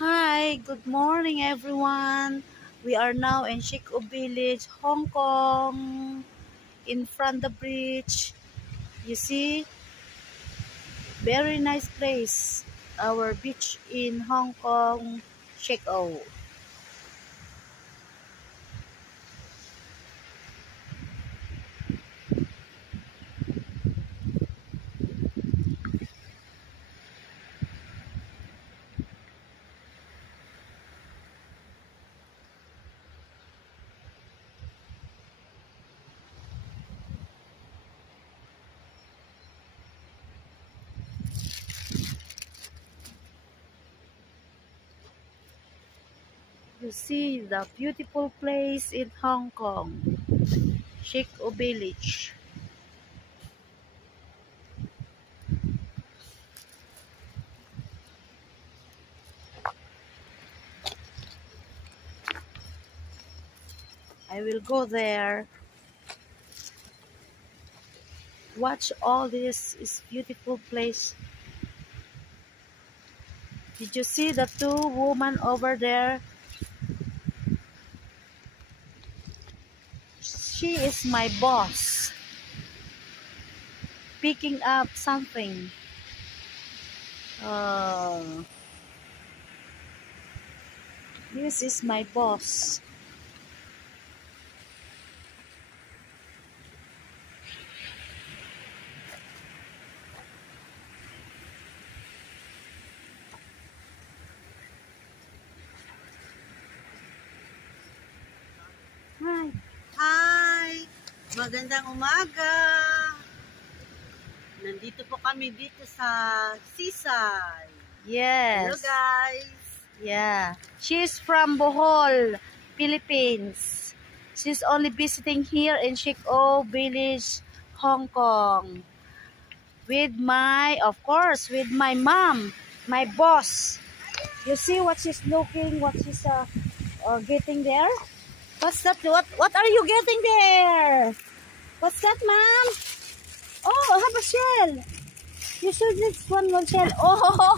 Hi, good morning everyone. We are now in Shiko Village, Hong Kong, in front the bridge. You see, very nice place. Our beach in Hong Kong, Shiko. You see the beautiful place in Hong Kong, Shiko Village. I will go there. Watch all this is beautiful place. Did you see the two women over there? She is my boss. Picking up something. This is my boss. Hi. Hi! Magandang umaga! Nandito po kami dito sa Seaside. Yes. Hello guys! Yeah. She's from Bohol, Philippines. She's only visiting here in Shiko Village, Hong Kong. With of course, with my mom, my boss. You see what she's looking, what she's getting there? What's that? What are you getting there? What's that, ma'am? Oh, I have a shell. You should just one shell. Oh,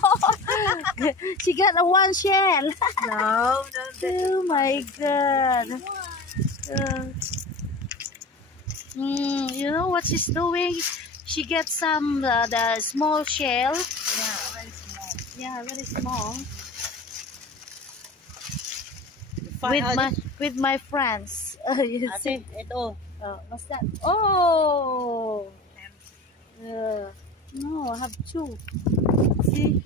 she got a one shell. No. Oh my God. You know what she's doing? She gets some the small shell. Yeah, very small. Yeah, very small. With my friends. You see? Ito. What's that? Oh. No, I have two. See?